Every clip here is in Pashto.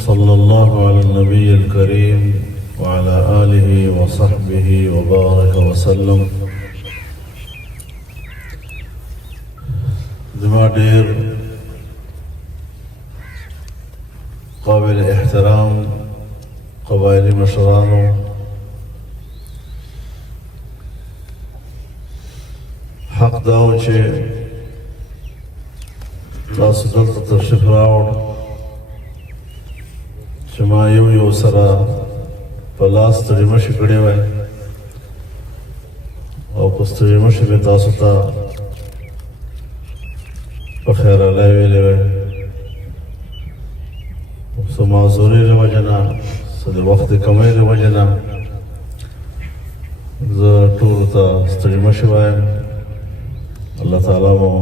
وصلى الله على النبي الكريم وعلى آله وصحبه وبارك وسلم. زما ډېر قابل احترام قبایلی مشرانو، حق داو چې تاسو دلته تشریف راوړ چې ما یو سره په لاس ستړي مشي کړی وای او په ستړي مشي مې تاسو ته په خیرالی ویلی وای. څه معذورۍ له وجې نه، څه د وخت د کمۍ له وجې نه زه ټولو ته ستړي مشي وایم. الله تعالی مو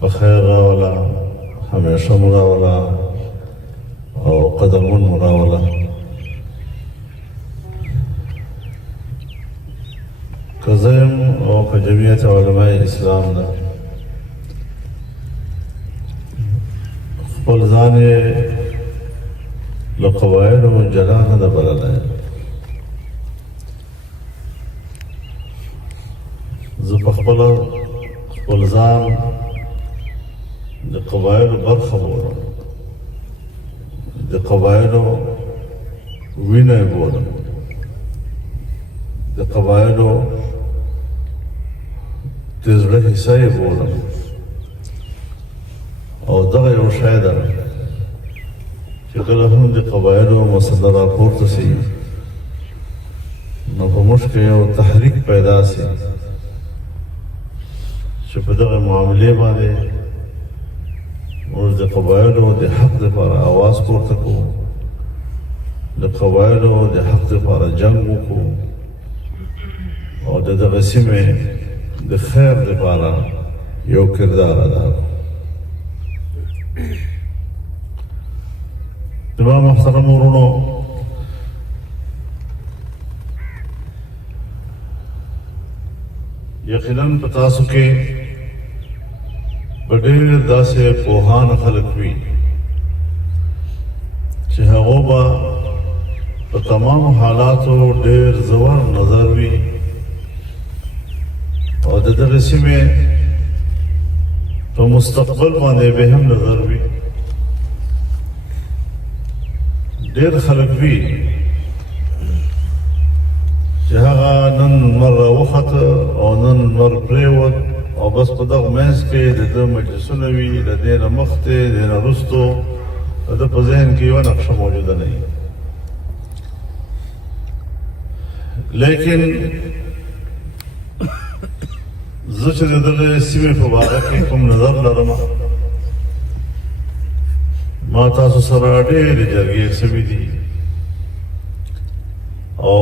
په خیر راوله، همیشه مو راوله او قدرمن مو راوله. که زه یم او که جمعیت علمای اسلام ده، خپل ځان یې له قواعدو جلا نه ده بللی. زه په خپل ځان د قواعدو برخه بولم، د قواعدو وینه یې بولم، د قواعدو د زړه حصه یې بولم. او دغه یو شی ده چې کله هم د قواعدو مسله راپورته سي نو په موږ کې یو تحریک پیدا سي چې په دغه معاملې باندې موږ د قواعدو د حق لپاره اواز پورته کوو، د قواعدو د حق لپاره جنګ وکړو او د دغه سیمې د خیر لپاره یو کردار ادا کړو. زما محترم ورونو، یقیناً په تاسو کې به ډېر داسې پوهان خلک وي چې هغو به په تمامو حالاتو ډېر ژور نظر وي او د دغه سیمې په مستقبل باندې به هم نظر وي. ډېر خلک وي چې هغه نن لمر راوخته او نن لمر پرېوت او بس په دغه منځ کې د ده مجلسونه وي، د دې نه مخکې د دې نه وروستو د ده په ذهن کې یوه نقشه موجوده نه وي. لیکن زه چې د دغه سیمې په باره کې کوم نظر لرم، ما تاسو سره ډېرې جرګې شوي دي او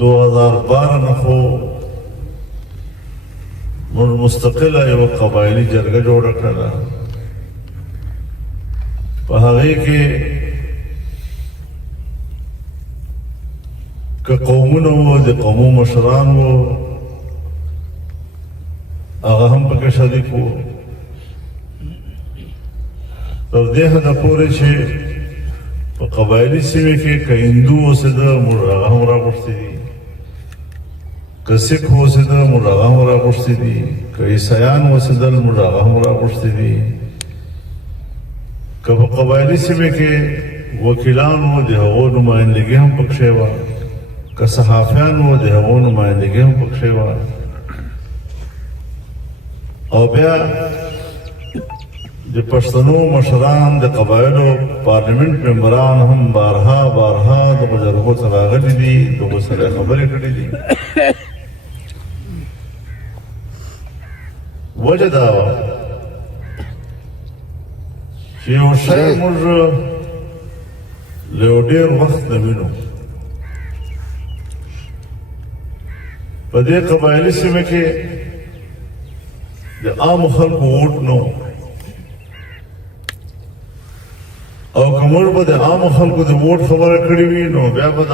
2012 نه خو موږ مستقله یوه قبایلي جرګه جوړه کړله. په هغې کې که قومونه وو، د قومو مشران وو، هغه هم پکې شریک وو. تر دې حده پورې چې په قبایلي سیمې کې که هندو اوسېده موږ هغه هم راغوښتي دي، که سیک اوسېده موږ هغه هم راغوښتي دي، که عیسایان اوسېدل موږ هغه هم راغوښتي دي. که په قبایلي سیمې کې وکیلان وو د هغو نمایندګي هم پکښې وه، که صحافیان وو د هغو نمایندګي هم پکښې وه. او بیا د پښتنو مشران د قبایلو پارلیمنت ممبران هم بارها دغو جرګو ته راغلي دي، دغو سره خبرې کړي دي. وجه دا وه چې یو شی موږ له یو ډېر وخت نه وینو. په دې قبایلي سیمه کې د عامو خلکو ووټ نه و او که موږ به د عامو خلکو د ووټ خبره کړې وي نو بیا به د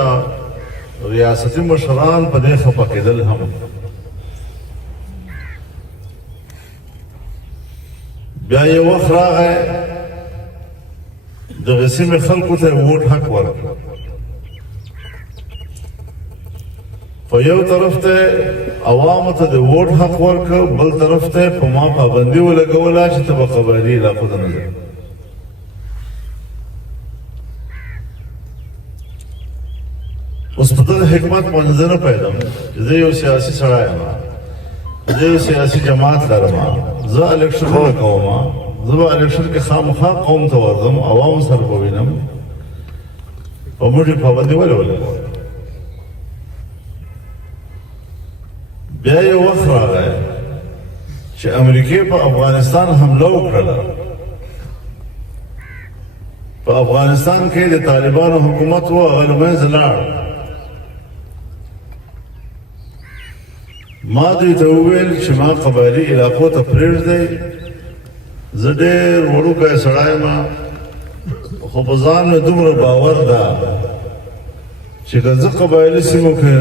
ریاستي مشران په دې خفه کېدل هم. بیا یو وخت راغی دغه سیمې خلکو ته ووټ حق ورکړ. په یو طرف ته عوامو ته د ووټ حق ورکړ، بل طرف ته په ما پابندي ولګوله چې ته به قبایلي علاقو ته نه ځې. اوس په دغه حکمت باندې زه نه پوهېدم چې زه یو سیاسي سړی یم، زه یو سیاسي جماعت لرم، زه الیکشن نه کوم، زه به الیکشن کې خامخا قوم ته ورځم، عوامو سره به وینم، په موږ یې پابندي ولې ولګوم. بیا یو وخت راغی چې امریکې په افغانستان حمله وکړله. په افغانستان کې د طالبانو حکومت و، هغه له منځه لاړ. ما دوی ته وویل چې ما قبایلي علاقو ته پرېږدئ، زه ډېر وړوکی سړی یم، خو په ځان مې دومره باور ده چې که زه قبایلي سیمو کې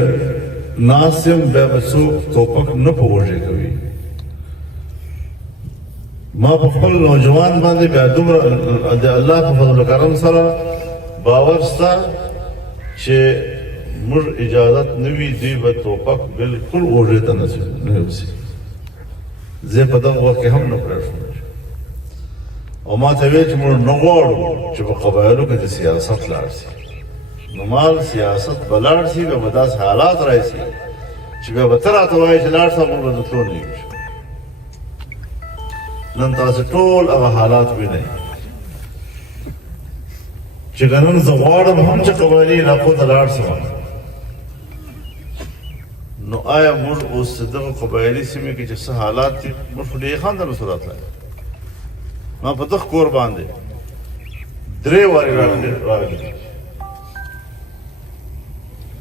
ناست یم بیا به څوک توپک نه په وږې کوي. ما په خپل نوجوان باندې بیا دومره د الله په فضل و کرم سره باور شته چې موږ اجازت نه وي دوی به توپک بلکل وږې ته نه یوسي. زه په دغه وخت کې هم نه پرېږدم. او ما ته ویل چې موږ نه غواړو چې په قبایلو کې د سیاست لاړ شي. نو مال سیاست به لاړ شي، بیا به داسې حالات راشي چې بیا به ته راته وایې چې لاړ شه، موږ به د تلو نه یو. نن تاسې ټول هغه حالات وینئ چې که نن زه غواړم هم چې قبایلي علاقو ته لاړ شم، نو آیا موږ اوس دغه قبایلي سیمې کې چې څه حالات دي، موږ په ډېر خان ته نشو راتلی. ما په دغه کور باندې 3 وارې راغلي،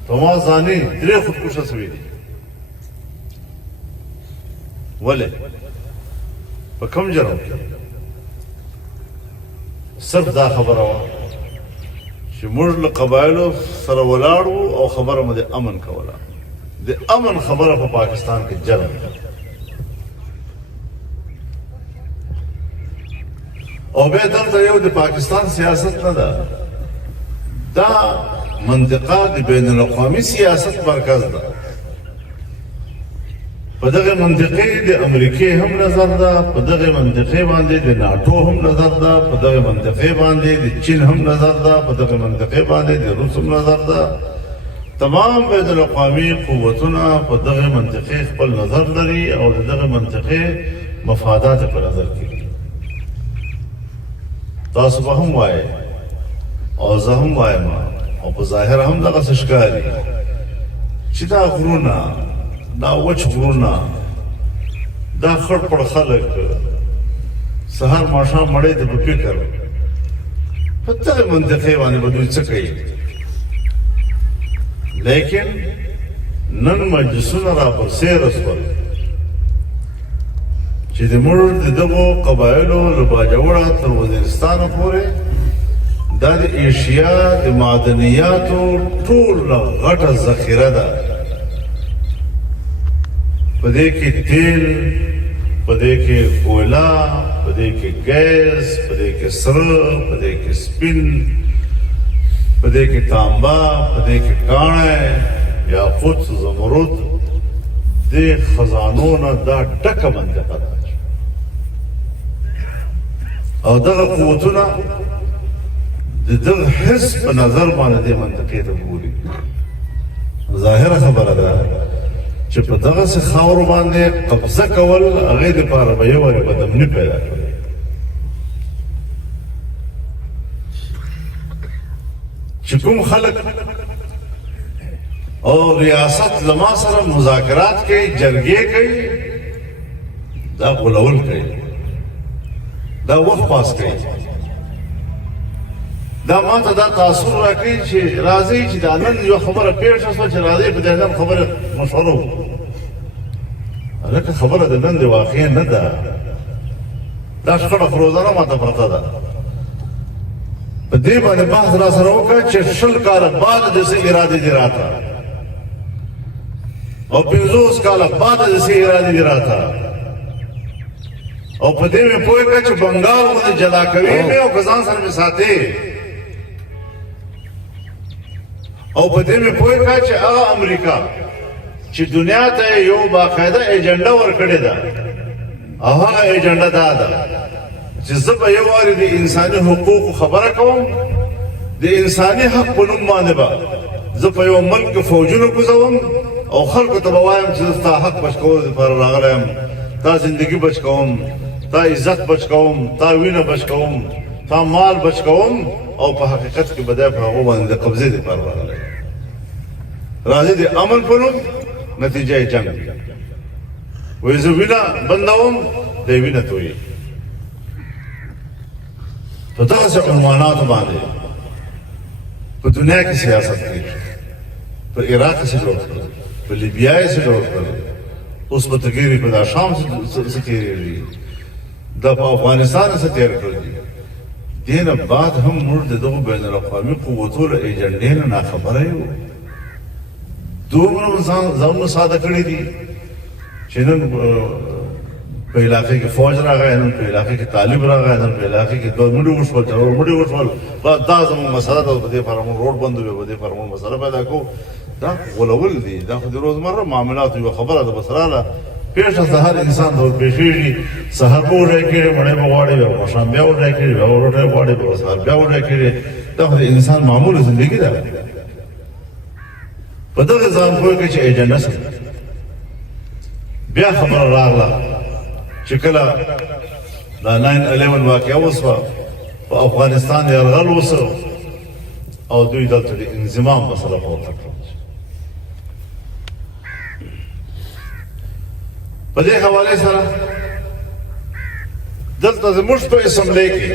په ما ځاني 3 خودکشه شوي دي. ولې؟ په کوم جرم کې؟ صرف دا خبره وه چې موږ له قبایلو سره ولاړ وو او خبره مو د امن کوله. د امن خبره په پاکستان کې جرم ده. او بیا دلته یو د پاکستان سیاست نه ده، دا منطقه د بین الاقوامي سیاست مرکز ده. په دغه منطقې د امریکې هم نظر ده، په دغه منطقې باندې د ناټو هم نظر ده، په دغه منطقې باندې د چین هم نظر ده، په دغه منطقې باندې د روس هم نظر ده. تمام بین الاقوامي قوتونه په دغه منطقې خپل نظر لري او د دغه منطقې مفادات په نظر کې دي. تاسو به هم وایئ او زه هم وایم او په ظاهر هم دغسې ښکاري چې دا غرونه، دا وچ غرونه، دا خړ پړ خلک سهار ماښام مړی ته په فکر په دغه منطقې باندې به دوی څه کوي. لیکن نن مجلسونه را پر سیره شول چې د موږ د دغو قبایلو له باجوړه تر وزیرستانه پورې دا د ایشیا د معدنیاتو ټوله غټه ذخیره ده. په دې کې تیل، په دې کې کویلا، په دې کې ګیس، په دې کې سره، په دې کې سپین، په دې کې تانبا، په دې کې کاڼی، یاقوت، زمرد. دې خزانو نه دا ډکه منطقه ده او دغه قوتونه د دغه حس په نظر باندې دې منطقې ته ګوري. ظاهره خبره ده چې په دغسې خاورو باندې قبضه کول هغې دپاره به یو وارې بدامني پیدا کړي. چې کوم خلک او ریاست لما سره مذاکرات کوي، جرګې کوي، دا غولول کوي، دا وخت پاس کوي. دا ما ته دا تاثر راکوي چې راځئ چې دا نن یوه خبره پېښه شوه چې راځئ په دې نن خبره مشوره وکړو. هلکه خبره د نن د واقع نه ده، دا شخړه خو روزانه ماته پرته ده. په دې باندې بحث را سره وکړه چې 20 کاله بعد داسې ارادې دي راته او 50 کاله بعد داسې ارادې دي راته او په دې مې پوه کړه چې بنګال باندې جلا کوي مې او ځان سره مې ساتي او په دې مې پوه کړه چې هغه امریکا چې دنیا ته یو باقاعده ایجنډا ورکړې ده او هغه ایجنډا دا ده چې زه به یو وارې د انساني حقوقو خبره کوم د انساني حق په نوم باندې به زه په یو ملک کې فوجونه کوزوم او خلکو ته به وایم چې زه ستا حق بچ کولو دپاره راغلی یم تا زندگی بچ کوم تا عزت بچ کوم تا وینه بچ کوم تا مال بچ کوم او په حقیقت کې به دی په هغو باندې د قبضې دپاره راغلی راځي د امن په نوم نتیجه جنگ وایي زه وینه بندوم دی وینه تویي په دغسې عنواناتو باندې په دنیا کې سیاست کېږي په عراق کې څه جوړ کړل په لیبیا یې څه جوړ کړل اوس په تګیري په دا شام څه تېرېږي دا په افغانستان څه تېر کړل دي دې نه بعد هم موږ د دغو بین الاقوامي قوتو له ایجنډې نه ناخبره یو دومره ځانونه ساده کړي دي چې نن په علاقې کې فوج راغی نن په علاقې کې طالب راغی نن په علاقې کې دوه مړي وشول څلور مړي وشول بس دا زموږ مسله ده په دې لپاره موږ روډ بند وي په دې لپاره موږ مسله پیدا کوو دا غولول دي دا خو د روزمره معاملاتو یوه خبره ده بس راله پیښه سهار انسان ته ورپېښېږي سهار به وډی کړي مړی به غواړي بیا ماښام بیا وډی کړي بیا روټۍ غواړي بیا سهار بیا وډی کړي دا خو د انسان معموله زندګي ده په دغه ځان پوه کړي چې ایجنډا څه بیا خبره راغله چې کله دا 9/11 واقعه وسوه په افغانستان یرغل وسو او دوی دلته د انضمام مسله پورته کړه په دې حوالې سره دلته زموږ په اسمبلی کې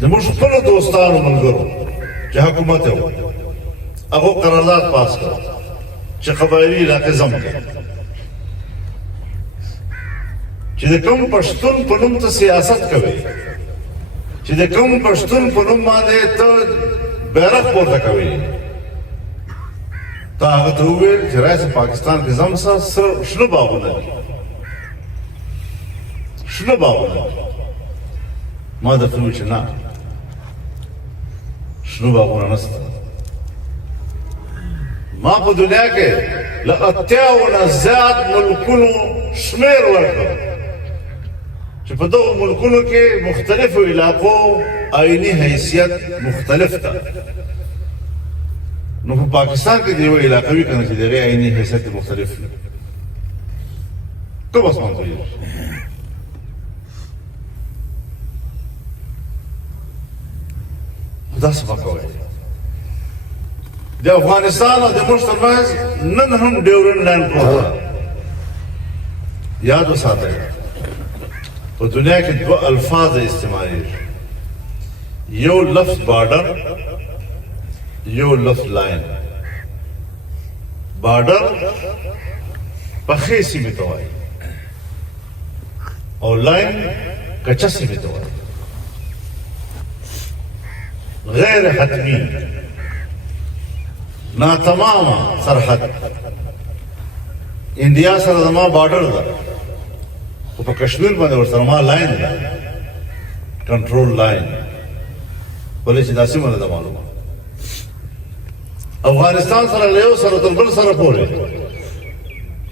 زموږ خپلو دوستانو ملګرو چې حکومت یې و هغو قرارداد پاس کړ چې قبایلي علاقې ضم کړي چې د کوم پښتون په نوم ته سیاست کوي چې د کوم پښتون په نوم باندې ته بیرغ پورته کوي تا هغه ته وویل چې رئیس پاکستان کې ضم سه شنه باغونه دي شنه باغونه ما درته وویل چې نه شنه باغونه نشته ما په دنیا کې له 80 نه زیات ملکونو شمېر ورکړ چې په دغو ملکونو کې مختلفو علاقو آئیني حیثیت مختلف ده نو په پاکستان کې د یو علاقه وي که نه چې د هغې آئیني حیثیت مختلف وي کوم اسمان ته ویل داسې مه کوئ د افغانستان او د موږ ترمنځ نن هم ډیورنډ لینډ پروت ده یاد وساتئ په دنیا کې دوه الفاظ استعمالیږي یو لفظ بارډر یو لفظ لاین بارډر پخې سیمې ته وایي او لاین کچه سیمې ته وایي غیر حتمی ناتمامه سرحد انډیا سره زما بارډر ده خو په کشمیر باندې ورسره ما لاین ده کنټرول لاین ولې چې دا سیمه نه ده معلومه افغانستان سره له یو سره تر بل سره پورې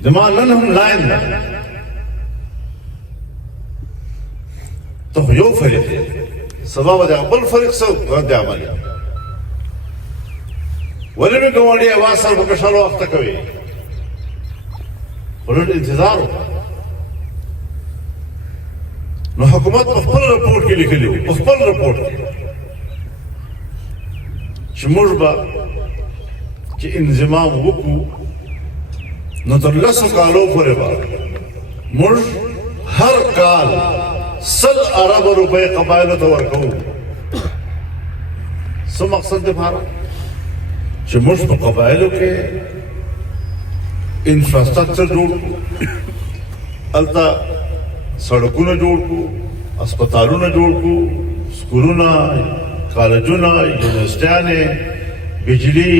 زما نن هم لاین ده ته خو یو فریق دی سبا به د بل فریق څه رد عمل ولې مې ګاونډي اواز سره په کشالو وخته کوي ولې انتظار وکړه نو حکومت په خپل رپورټ کې لیکلي وو په خپل رپورټ کې چې موږ به چې انضمام وکړو نو تر 10 کالو پورې به موږ هر کال 100 ارب روپۍ قبایلو ته ورکوو څه مقصد دپاره چې موږ په قبایلو کې انفراسټرکچر جوړ کړو هلته سړکونه جوړ کړو اسپتالونه جوړ کړو سکولونه کالجونه یونیورسټیانې بجلی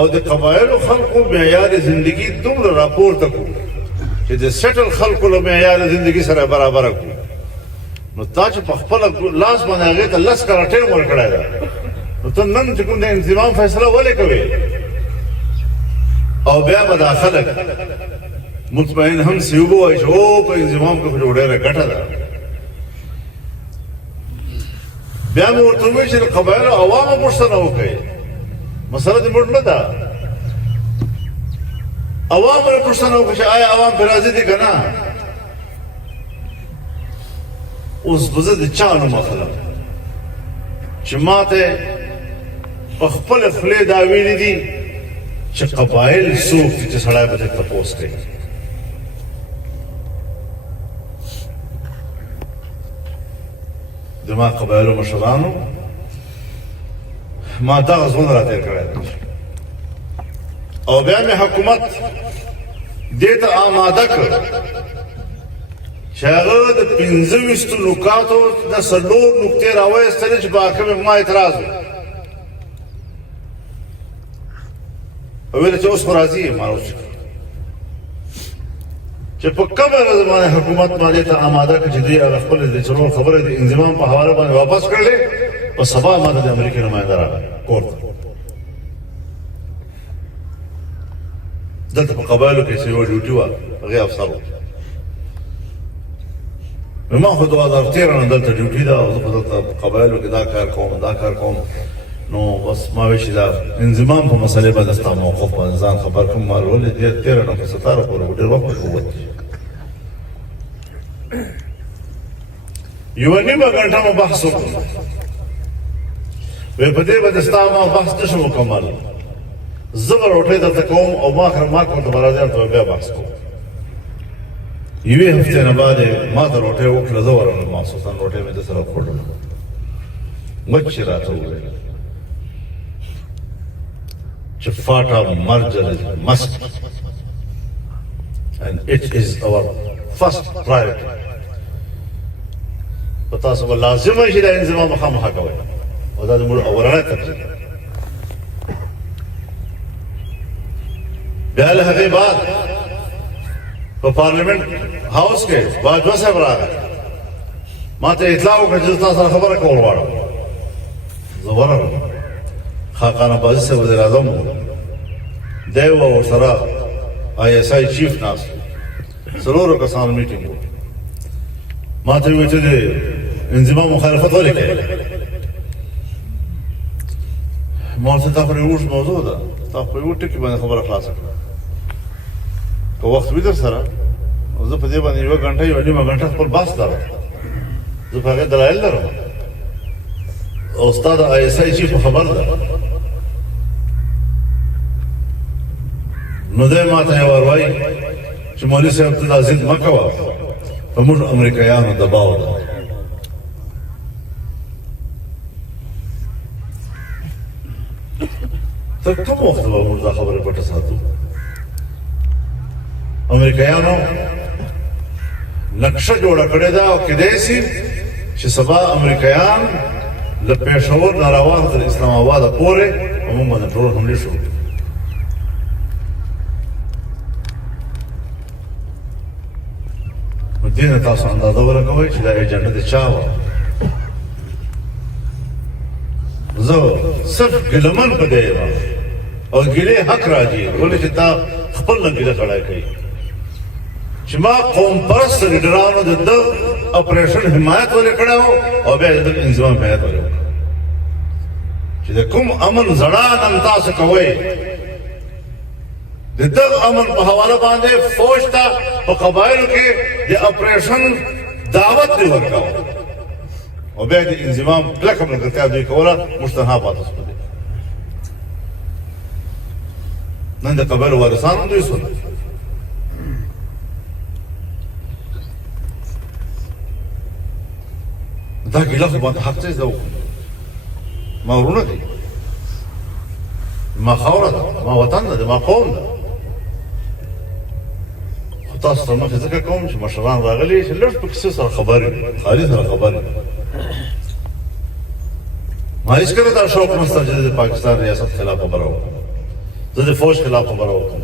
او د قبایلو خلقو معیار زندگی دومره راپورته کړو چې د سیټل خلقو له معیار زندگی سره برابره کړو نو تا چې په خپله لاس باندې هغې ته 10 کاله ټایم ورکړی ده نو ته نن چې کوم د انضمام فیصله ولې کوې او بیا به دا خلک مطمئن هم سي ووایي چې او په انضمام کې خو ډېره ګټه ده بیا مې ورته ووایي چې د قبایلو عوامو پوښتنه وکړئ مسله دې موږ نه ده عوامو یې پوښتنه وکړه چې آیا عوام پرې راضي دي که نه اوس به زه د چا نوم اخلم چې ما ته په خپله خولې دا ویلي دي چې قبایل څوک دي چې سړی به ترې تپوس کوي زما قبایلو مشرانو ما دغه ژوند راتېر کړی دی او بیا مې حکومت دې ته آماده کړ چې هغه د 25 نکاتو د 4 نکتې راوایستلې چې په هغه مې ما اعتراض و ویل چې اوس خو راځي یم اوس چې په کومه زمانه حکومت ما دې ته آماده کړ چې دوی هغه خپل د څلور خبره د انضمام په حواله باندې واپس کړلې په سبا ما د امریکا نماینده راغی کور ته دلته په قبایلو کې چې یوه ډیوټي وه هغې افسر و ما خو 2013 نه دلته ډیوټي ده او زه خو دلته په قبایلو کې دا کار کوم نو بس ما ویل چې دا انضمام په مسلې باندې ستا موقف باندې ځان خبر کړم ما ولې 13 نه په 17 پورې ډېر وخت ووت یوه نیمه ګنټه مو بحث وکړو وی په دې باندې ستا ما بحث نه شو مکمل زه به روټۍ درته کوم او ما آخر ما ورته به راځم ته بیا بحث کوم یوې هفتې نه بعد ما ته روټۍ وکړه زه ورغلم مخصوصا روټۍ مې د سره وخوړله مچ چې راته وویل چې فاټا merger is must and it is our first priority په تاسو به لازمه چې دا انضمام مخامخا کوئ او دا زموږ اولنی ترجیح ده بیا له هغې بعد په پارلیمنټ هاوس کې باجوه صاحب راغی ما ته اطلاع وکړه چې زه تا سره خبره کول غواړم زه ورغلم خاقان عباسي صاحب وزیر اعظم و دی و ورسره ISI چیف ناست څلورو کسانو میټینګ و ما ته وویل چې د انضمام مخالفت ولې کوې ما ورته تا خو ډېر اوږد موضوع ده تا په یوه ټکي باندې خبره خلاصه کړه که وخت وي در سره نو زه په دې باندې یوه ګنټه یوه نیمه ګنټه خپل بحث لرم زه په هغې دلایل لرم او ستا د ISI چیف خبر ده نو دی ما ته یې وروایي چې مولوي صاحب ته دا ضد مه کوه په موږ امریکایانو دباو ده تر کوم وخته به موږ دا خبره پټه ساتو امریکایانو نقشه جوړه کړې ده او کیدای شي چې سبا امریکایان له پېښور نه راوان تر اسلام آباده پورې په موږ باندې ټول حملې شروع کړي نو دې نه تاسو اندازه ولګوئ چې دا ایجنډه د چا وه زه صرف ګیلمن په دی یم او ګیلې حق راځي ولې چې تا خپل نه ګیله سړی کوي چې ما قوم پرست لیډرانو د ده اپریشن حمایت ولې کړی و او بیا د ده انضمام حمایت ولې وکړه چې د کوم امن زړه نن تاسو کوئ د دغه امن په حواله باندې فوج ته په قبایلو کې د اپریشن دعوت دې ورکاوه او بیا د انضمام کلکه ملګرتیا دوی کوله موږ تنها پاتې شو نن د قبایلو وارثان هم دوی شول دا ګیله خو باندې حق ته زده وکړو ما ورونه دي ما خاوره ده ما وطن ده ما قوم ده خو تاسو ته مخکې ځکه کوم چې مشران راغلي چې لږ په کیسې سره خبر وي خالي سره خبر وي ما هېڅکله دا شوق نشته چې د پاکستان ریاست خلاف خبره وکړم زه د فوج خلاف خبره وکړم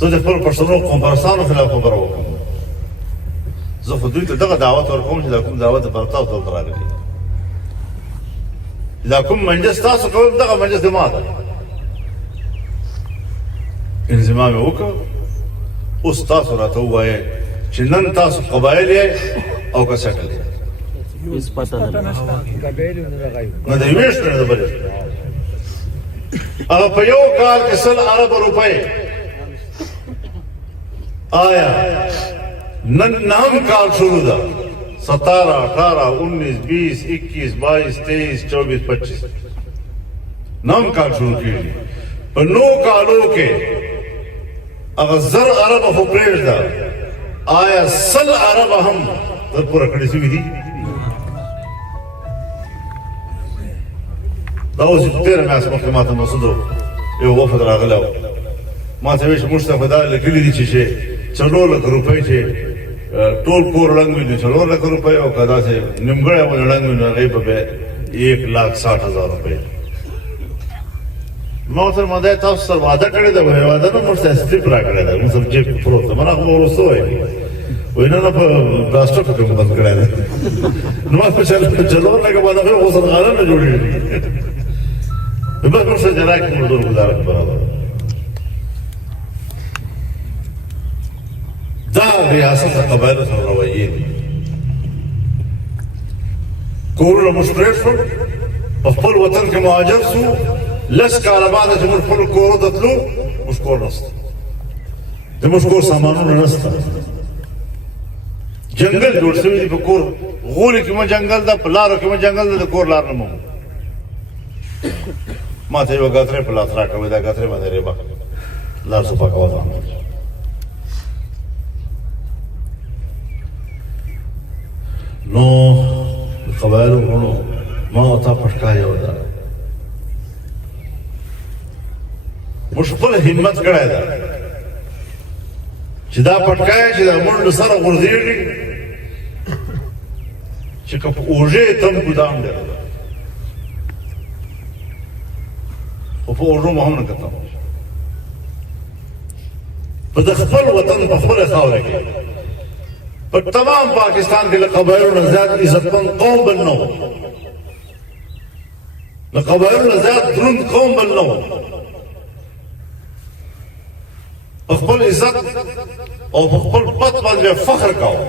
زه د خپلو پښتنو قومپرستانو خلاف خبره وکړم زه خو دوی ته دغه دعوت ورکوم چې دا کوم دعوت د پرتاو دلته راغلی دا کوم منجس تاسو کوم دغه منجس د ما ده انضمام یې وکړ. اوس تاسو راته ووایئ چې نن تاسو قبایل یې او که سټل یې نه د یوې شپې نه د بلې هغه په یو کال کې 100 ارب روپۍ آیا نن نام کال شروع ده 17 18 19 20 21 22 23 24 25 نام کال شروع کېږي. په 9 کالو کې هغه 1000 ارب خو پرېږده آیا 100 ارب هم در پوره کړي شوي دي؟ دا اوس تېره میاشت مخکې ما ته مسعودو یو وفد راغلی و ما ته ویل چې موږ ته خو دا لیکلي دي چې 4 لکه روپۍ چې ټول کور ړنګ وي نو 4 لکه روپۍ او که داسې نیمګړی ونه ړنګ وي نو هغې به بیا 1,60,000 روپۍ. ما ورته ما دا تاسو سره واده کړې ده وایي واده نه موږ ته سلیپ را کړې ده موږ سره جیب کې پروت ده ما خو وروسته وایي وایي نه نه په پلاسټیکو کې مو بند کړی ده نو ما په 4 لکه باندې خو غوسلخانه نه جوړېږي بس موږ سره جلا کې موږ ټول ګزاره برابر دا ریاست د قبایلو سره رویې دي. کورونه موږ پرېښ شول په خپل وطن کې مهاجر شو 10 کاله بعد چې موږ خپلو کورو ته تلو موږ کور نشته د موږ کور سامانونه نشته جنګل جوړ شوي دي په کور غولي کې مو جنګل ده په لارو کې مو جنګل ده د کور لار نه مو ما ته یو ګاترې په لاس راکوي دا ګاترې باندې ریبه لار صفا کوه ځان نو د قبایلو غړو ما او تا پټکا یو ده موږ خپل همت کړی ده چې دا پټکای چې د منډو سره غورځېږي چې که په اوږې تم ګودام ډېر ده خو په اوږو مو هم نه کتم په د خپل وطن په خپله خاوره کې په تمام پاکستان کې له قبایلو نه زیات عزتمند قوم بل نه و له قبایلو نه زیات دروند قوم بل نه و په خپل عزت او په خپل پت باندې فخر کاوه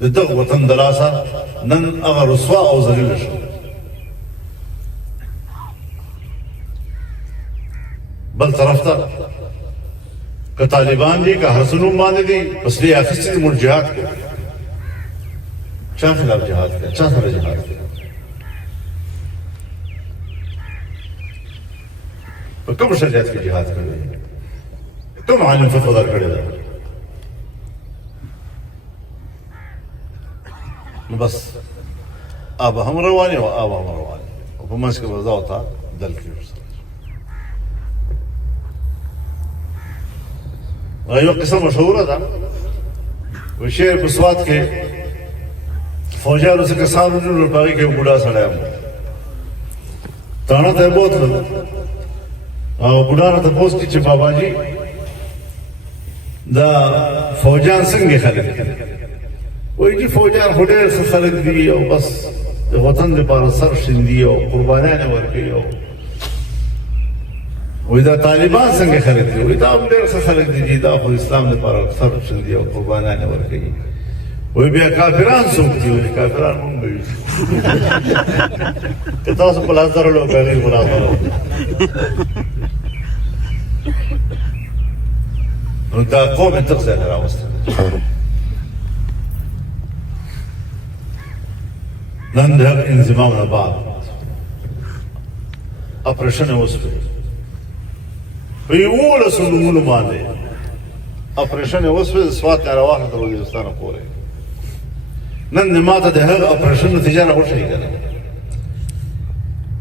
د دغه وطن د لاسه نن هغه رسوا او ذلیله شو. بل طرف ته که طالبان دي که هر څه نوم باندې دي اصلي اخیستي دي موږ جهاد کوو چا خلاف جهاد کوي چا سره جهاد کوي په کوم شریعت کې جهاد کړی کوم عالم فتوا درکړې ده نو بس آب هم رواني او آب هم رواني او په منځ کې به زه او تا دل کېږو یو قصه مشهوره ده و شعر په سوات کې فوجیانو څه کسان وجود په هغې کې یو بوډا سړی و تاڼه ته یې بوتلل او بوډا نه تپوس کړي چې باباجي دا فوجیان څنګه خلک دي وایي چې فوجیان خو ډېر ښه خلک دي او بس د وطن دپاره سر شیندي او قربانیان یې ورکوي او وایي دا طالبان څنګه خلک دي وایي دا هم ډېر ښه خلک دي دا خو اسلام دپاره سر شیندي او قربانیان یې ورکوي وایي بیا کافران څوک دي وایي کافران هم به وي که تاسو په لاس درلو که هغوی په لاس درلو نو دا قوم یې دغه ځای ته راوستی نن د هغه انضمام نه بعد اپریشن یې وسوی په 11 نومونو باندې اپریشن یې وسوی د سوات نه راواخله تر وزیرستانه پورې نن د ما ته د هغه اپریشن نتیجه راوښیي که نه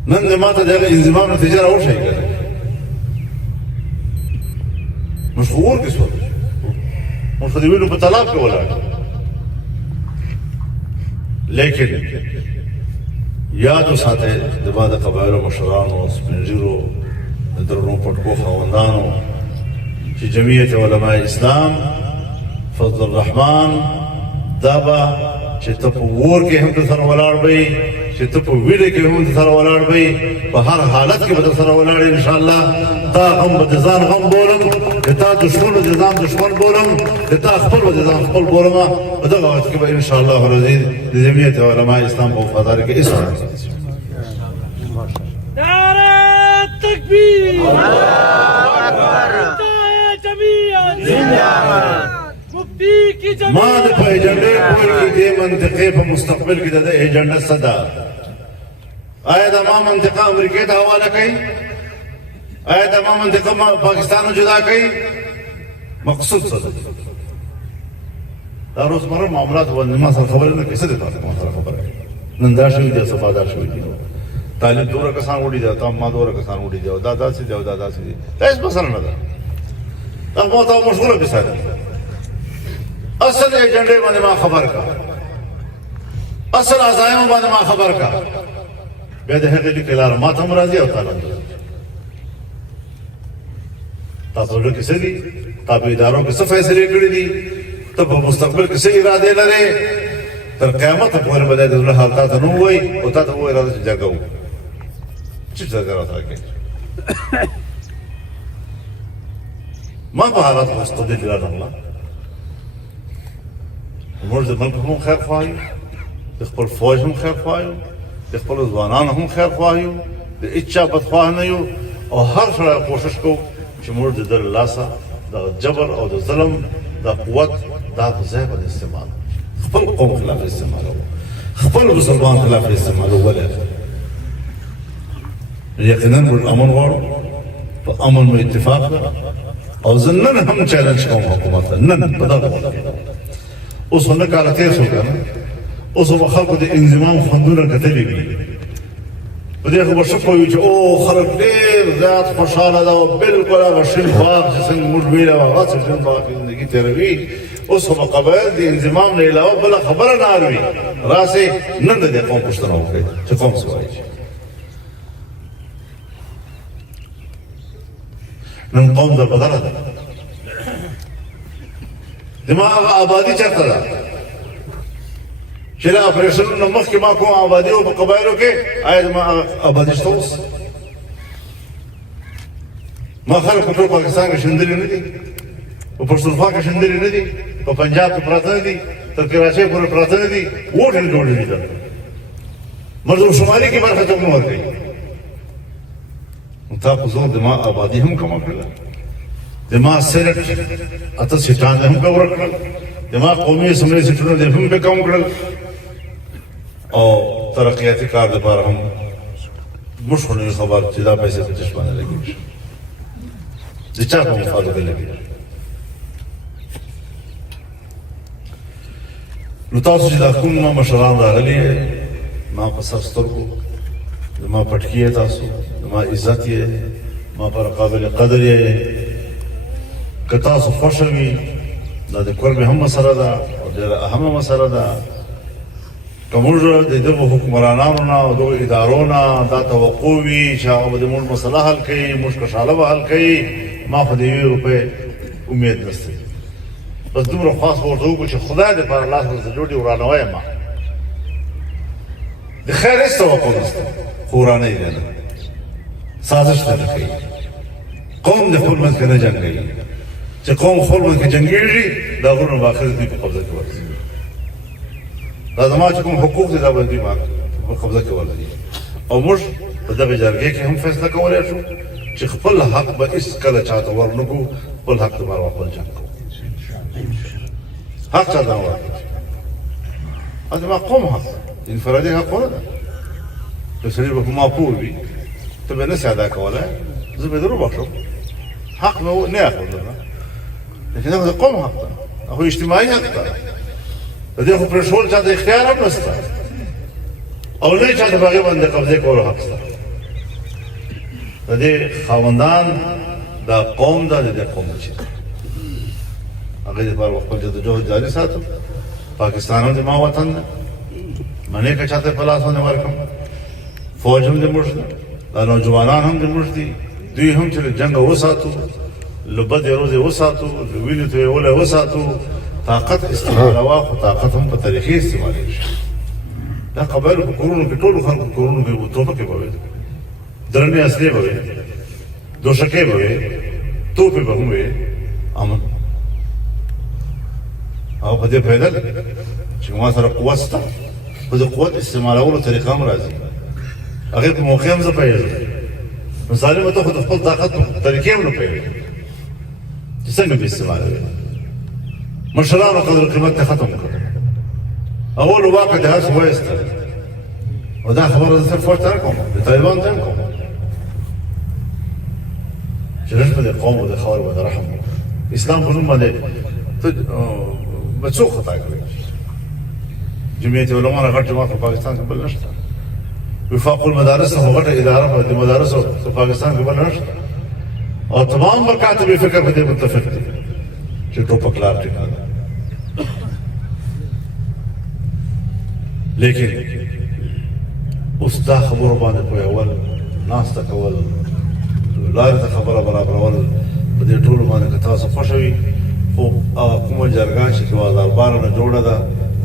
نن د ما ته د هغه انضمام نتیجه راوښیي که نه موږ خو اور کې شول موږ خو د وینو په تالاب کې ولاړ لیکن یاد وساتئ د ما د قبایلو مشرانو سپین ږیرو د درنو پټکو خاوندانو چې جمعیت علماء اسلام فضل الرحمن دا به چې ته په ور کې هم سره ولاړ وي چې ته په ویډه کې هم سره ولاړ وي په هر حالت کې به سره ولاړ ان شاء الله تا هم د ځان هم بولم تا دشمن د ځان دشمن بولم تا خپل د ځان خپل بولم په دغه وخت کې به ان شاء الله رضی د جمعیت علماء اسلام په وفاداری کې اسلام نعرہ تکبیر اللہ اکبر جمعیت زندہ باد مفتی کی ما د په ایجنډې کوئی دې منطقې په مستقبل کې د ایجنډا صدا آیا د ما منطقه امریکا ته حواله کوي آیا د ما منطقه پاکستان جدا کوي مقصود څه ده دا روزمره معاملات باندې ما سره خبرې نه کیسه ده تاسو ما سره خبره نن دا شوی د صفادا شوی دي طالب دوره کسان وړي دا تام ما دوره کسان وړي دا دادا سي دا دادا سي دا هیڅ مسله نه ده دا مو ته مشغوله بساده اصل ایجنډې باندې ما خبر کا اصل عزایم باندې ما خبر کا به د هغې لیکلار ما ته راځي او تعالی تاسو له کیسه دي تابعدارو کې څه فیصله کړې دي ته په مستقبل کې څه اراده لري تر قیامت پورې به د الله حالات نو وي او تاسو وې راځي جګو چې څنګه راځي ما په حالات مستقبل لرم الله موږ د ملک هم خیر خوایو د خپل فوج هم خیر خوایو د خپل ځوانان هم خیر خوایو د اچا بدخواه نه یو او هر سړی کوشش کوو چې موږ د در لاسه د جبر او د ظلم د قوت دا په ځای باندې استعمال خپل قوم خلاف استعمالو خپل مسلمان خلاف استعمالو ولې یقینا موږ امن غواړو په امن مو اتفاق ده او زه نن هم چیلنج کوم حکومت ته نن په دغه وخت اوس نه کاله تېر شو که نه اوس به خلکو د انضمام خوندونه کتلي وي په دې خو به ښه پوه وي چې او خلک ډېر زیات خوشحاله ده او بلکل هغه شین باغ چې څنګه موږ ویله وه هغسې شین باغ کې زندګي تېروي اوس خو به قبایل د انضمام نه علاوه بله خبره نه اروي راسئ نن د دې قوم پوښتنه وکړئ چې قوم څه وایي نن قوم در بدله ده زما هغه آبادي چېرته ده چې له اپریشنونو مخکې ما کوم آبادي و په قبایلو کې آیا زما هغه آبادي شته اوس ما خلک په ټول پاکستان کې شندلي نه دي په پښتونخوا کې شندلي نه دي په پنجاب کې پراته نه دي تر کراچۍ پورې پراته نه دي ووټ یې جوړ دي مردم شمالي کې برخه څوک نه ورکوي تا په زور د ما آبادي هم کمه کړله د ما سیرټ اته سیټان هم کم کړل د ما قومي اسمبلي سیټونه د هم کم کړل او ترقیاتي کار لپاره هم موږ خو نه خبر چې دا پیسې په تش باندې لګېږي د چا په مفاد کې لګېږي نو تاسو چې دا کوم مشران راغلي ما په سر سترګو زما پټکي تاسو زما عزت یې ما پر قابل قدر یې که تاسو خوښه وي دا د کور مې هم مسله ده او ډېره اهمه مسله ده که موږ د دغو حکمرانانو نه او دغو ادارو نه دا توقع وي چې هغه به د موږ مسله حل کوي موږ کشاله به حل کوي ما خو د 1 روپۍ امید نشته بس دومره خواست به ورته وکړو چې خدای دې پر لاس ورته جوړ دي ورانه وایم ما د خیر هېڅ توقع نشته خو ورانه یې نه سازش نه کوي قوم د خپل منځ کې نه جنګوي چې قوم خپل منځ کې جنګېږي دا غرونه به اخر دوی په قبضه کې ورځي دا زما چې کوم حقوق دي دا به دوی په قبضه کې ورځي او موږ په دغه جرګې کې هم فیصله کولی شو چې خپل حق به هېڅکله چاته ور نه کړو خپل حق دپاره به خپل جنګ کوو حق چاته نه ورکړو دا زما قوم حق انفرادي حق ونه ده که سړي به په ما پوه وي ته به نسې ادا کولی زه به در وبخښم حق مې نه اخلم درنه لیکن هغه د قوم حق ده هغه اجتماعي حق ده د دې خو پرېښول چاته اختیار هم نشته او نه چاته په هغې باندې قبضې کولو حق شته د دې خاوندان دا قوم ده د دې قوم چې هغې دپاره به خپل جدوجهد جاري ساتم پاکستان هم زما وطن ده منې که چاته په لاس باندې ورکړم فوج هم د موږ ده دا نوجوانان هم د موږ دي دوی هم چې له جنګه وساتو له بدې روزې وساتو له وینې تویولې وساتو طاقت استعمالوه خو طاقت هم په طریقې استعمالېږي. دا قبایلو په کورونو کې ټولو خلکو په کورونو کې ټوپکې به وې، درنې اصلې به وې، دوشکې به وې، توپې به هم وې، امن او په دې پیدل چې ما سره قوت شته، خو د قوت استعمالولو طریقه هم راځي، هغې په موقع هم زه پوهېږم. نو ظالمه ته خو د خپل طاقت په طریقې هم نه پوهېږې چې څنګه به استعمالوې. مشرانو قدر قیمت ته ختم کړ، اول واقع د هر څه وایستل، او دا خبره زه صرف ورته نه کوم، د طالبان ته هم کوم چې لږ په دې قوم او د خاورې باندې رحم وکړو. اسلام په نوم باندې به څوک خطا کړی؟ جمعیت علما نه غټ جماعت په پاکستان کې بل نشته، وفاق المدارس خو غټه اداره د مدارسو په پاکستان کې بل نشته، او تمام مکاتب فکر په دې متفق دي چې ټوپک لار ټیکا ده. لیکن اوس دا خبرو باندې پوهېول، ناسته کول، لارې ته خبره برابرول، په دې ټولو باندې که تاسو خوښه وي، خو کومه جرګه چې 2012 نه جوړه ده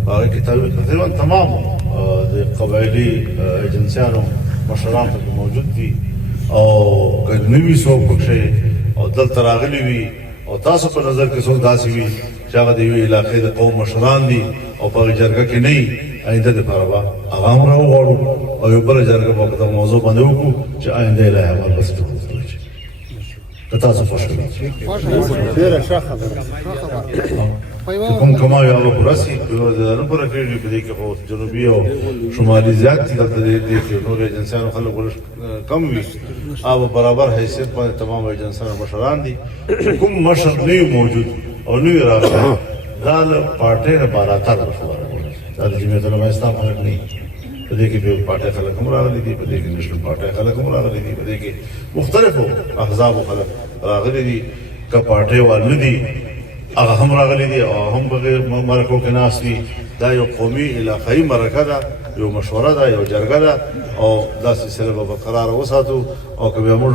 په هغې کې تقریبا تمامو د قبایلي ایجنسیانو مشران پکې موجود دي، او که نه وي څوک پکښې او دلته راغلي وي او تاسو په نظر کې څوک داسې وي چې هغه د یوې علاقې د قوم مشران دي او په هغې جرګه کې نه وي، آینده دپاره به هغه هم راوغواړو او یو بله جرګه به په دغه موضوع باندې وکړو چې آینده الهي عمل بس ټول که تاسو خوښ کوي. کوم کماوي هغه پوره سي، نه پوره کېږي په دې کې خو جنوبي او شمالي زیات دي، دلته دې کې نور ایجنسیانو خلک کم وي، او برابر حیثیت باندې تمام ایجنسیانو مشران دي. کوم مشر نه وي موجود او نه وي راغلی، دا له پارټۍ نه بالاتر خبره ده، دا د جمعیت علما اسلام خلک نه وي. په دې کې بیا پارټۍ خلک هم راغلي دي، په دې کې نېشنل پارټۍ خلک هم راغلي دي، په دې کې مختلفو احزابو خلک راغلي دي، که پارټۍ وال نه دي هغه هم راغلي دي او هم په مرکو کې ناست دي. دا یو قومي علاقایي مرکه ده، یو مشوره ده، یو جرګه ده، او دا سلسله به برقراره وساتو، او که بیا موږ